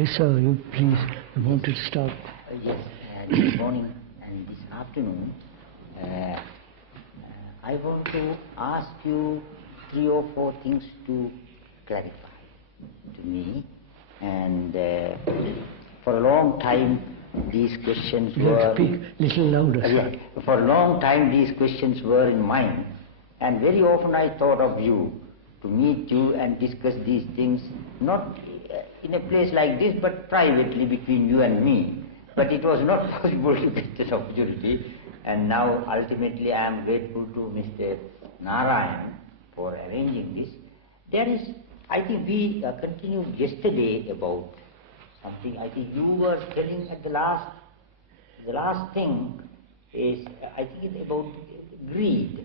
Yes, sir, you please, you wanted to start. Yes, this morning and this afternoon, I want to ask you 3 or 4 things to clarify to me. And for a long time, these questions you were... have to speak a little louder, sir. For a long time, these questions were in mind. And very often I thought of you, to meet you and discuss these things, not in a place like this, but privately between you and me. But it was not possible to get this opportunity. And now, ultimately, I am grateful to Mr. Narayan for arranging this. There is, I think we continued yesterday about something. I think you were telling at the last thing is, I think it's about greed.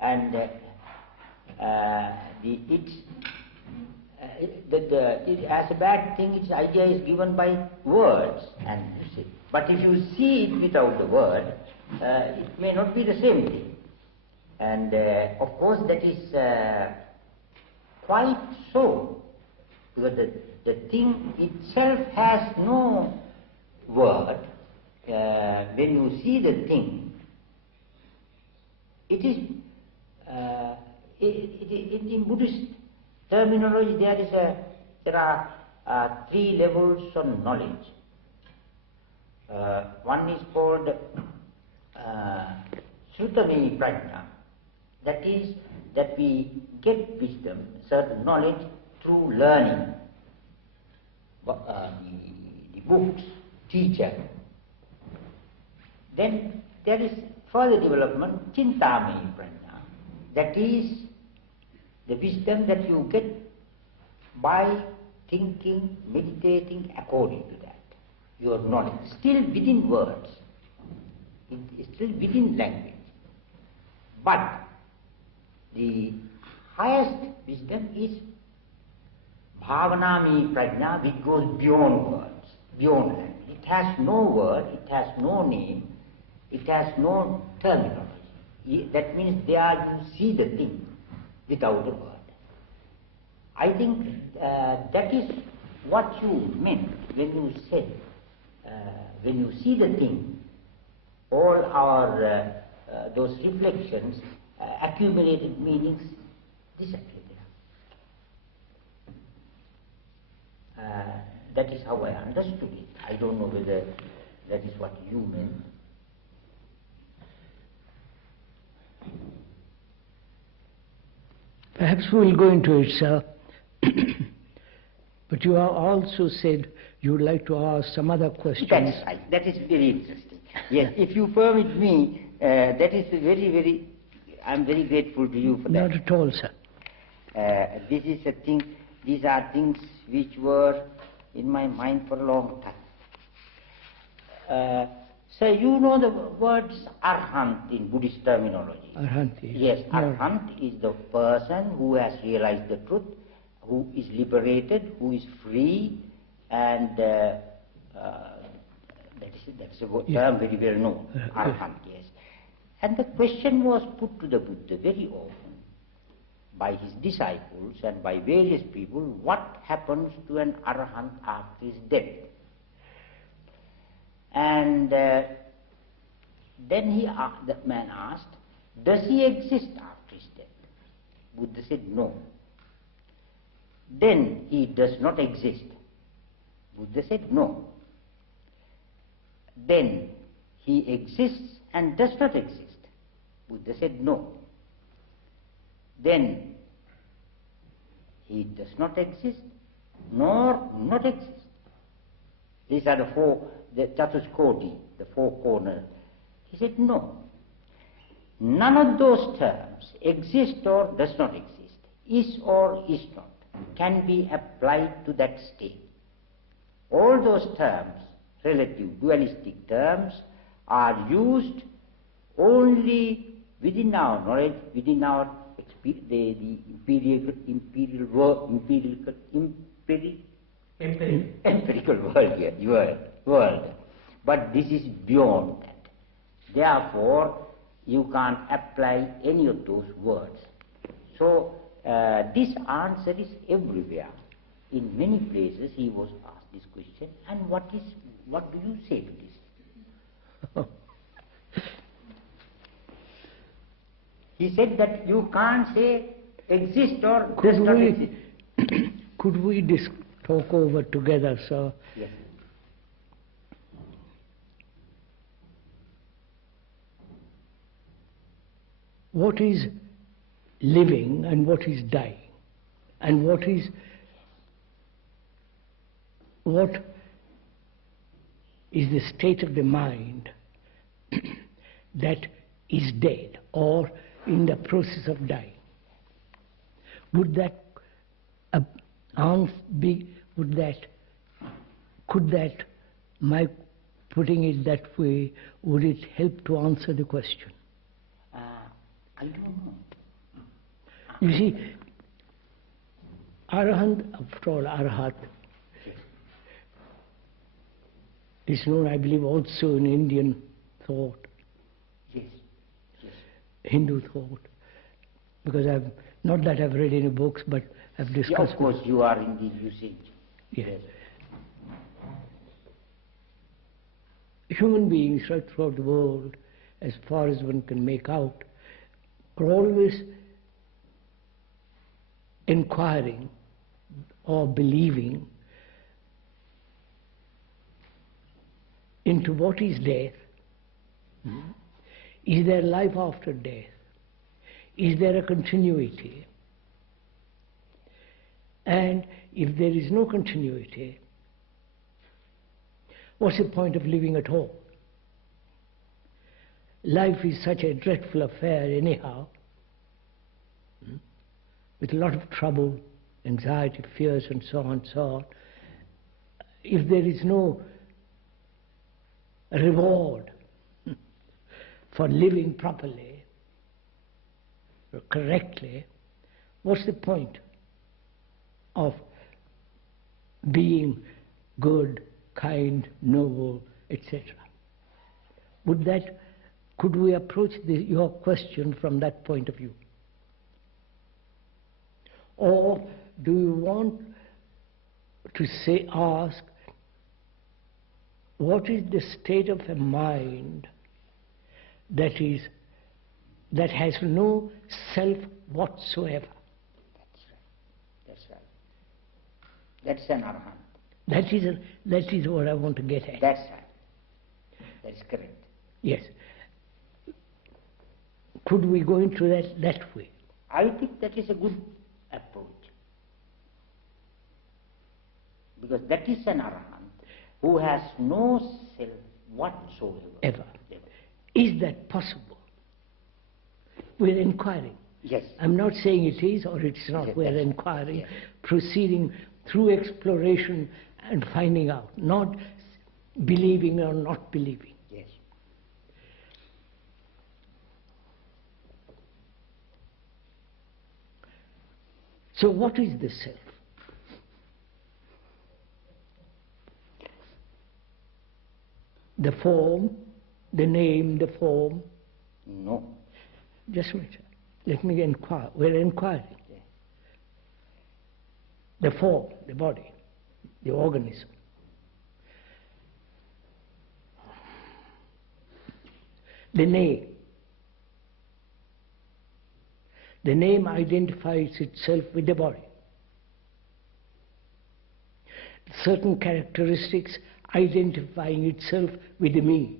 And as a bad thing, its idea is given by words. And but if you see it without the word, it may not be the same thing. And of course, that is quite so, because the thing itself has no word. When you see the thing, it is. In Buddhist terminology, there are 3 levels of knowledge. One is called Srutami Prajna. That is, that we get wisdom, certain knowledge through learning. The books, teacher. Then there is further development, Chintamani Prajna. That is the wisdom that you get by thinking, meditating according to that. Your knowledge, still within words, it is still within language. But the highest wisdom is Bhavanami Prajna, which goes beyond words, beyond language. It has no word, it has no name, it has no terminology. That means there you see the thing without a word. I think that is what you meant when you said, when you see the thing, all our those reflections, accumulated meanings disappear. That is how I understood it. I don't know whether that is what you meant. Perhaps we will go into it, sir. But you have also said you would like to ask some other questions. That's right. That is very interesting. Yes, if you permit me, that is very, I'm very grateful to you for that. Not at all, sir. This is a thing, these are things which were in my mind for a long time. So you know the words Arhant in Buddhist terminology. Arhant, yes. Yes, Arhant is the person who has realized the truth, who is liberated, who is free, and that's a good term, very well known. Arhant, yes. And the question was put to the Buddha very often by his disciples and by various people, what happens to an Arhant after his death? And then the man asked, does he exist after his death? Buddha said, no. Then he does not exist. Buddha said, no. Then he exists and does not exist. Buddha said, no. Then he does not exist, nor not exist. These are the Chatuskoti, the 4 corners. He said, no. None of those terms, exist or does not exist, is or is not, can be applied to that state. All those terms, relative dualistic terms, are used only within our knowledge, within our the empirical world here, world. But this is beyond that. Therefore, you can't apply any of those words. So, this answer is everywhere. In many places he was asked this question, and what do you say to this? He said that you can't say exist or does not exist. Could we talk over together, sir? Yes. What is living and what is dying? And what is the state of the mind that is dead or in the process of dying? Would that could that, my putting it that way, would it help to answer the question? I don't know. You see, Arahant, after all, Arahat, is known, I believe, also in Indian thought, Yes. Yes. Hindu thought, because not that I've read any books, but I've discussed. Yeah, of course, you are in the usage. Yes. Human beings right throughout the world, as far as one can make out, are always inquiring or believing into what is death. Is there life after death? Is there a continuity? And if there is no continuity, what's the point of living at all? Life is such a dreadful affair anyhow, with a lot of trouble, anxiety, fears, and so on and so on. If there is no reward for living properly, or correctly, what's the point of being good, kind, noble, etc.? Could we approach your question from that point of view? Or do you want to ask, what is the state of a mind that has no self whatsoever? That's right. That's an arahant. That is what I want to get at. That's right. That's correct. Yes. Could we go into that way? I think that is a good approach. Because that is an arahant who has no self whatsoever. Ever. Is that possible? We're inquiring. Yes. I'm not saying it is or it's not. Yes, we're inquiring, yes. Proceeding through exploration and finding out, not believing or not believing. Yes. So what is the self? The form, the name, the form? No. Just a minute. Let me inquire. We're inquiring. Yes. The form, the body, the organism. The name. The name identifies itself with the body. Certain characteristics identifying itself with the me.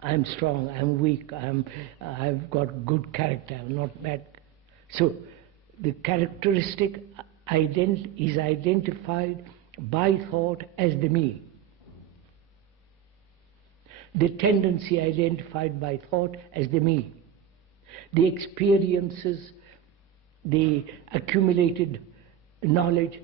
I'm strong, I'm weak, I've got good character, I'm not bad. So the characteristic is identified by thought as the me. The tendency identified by thought as the me. The experiences, the accumulated knowledge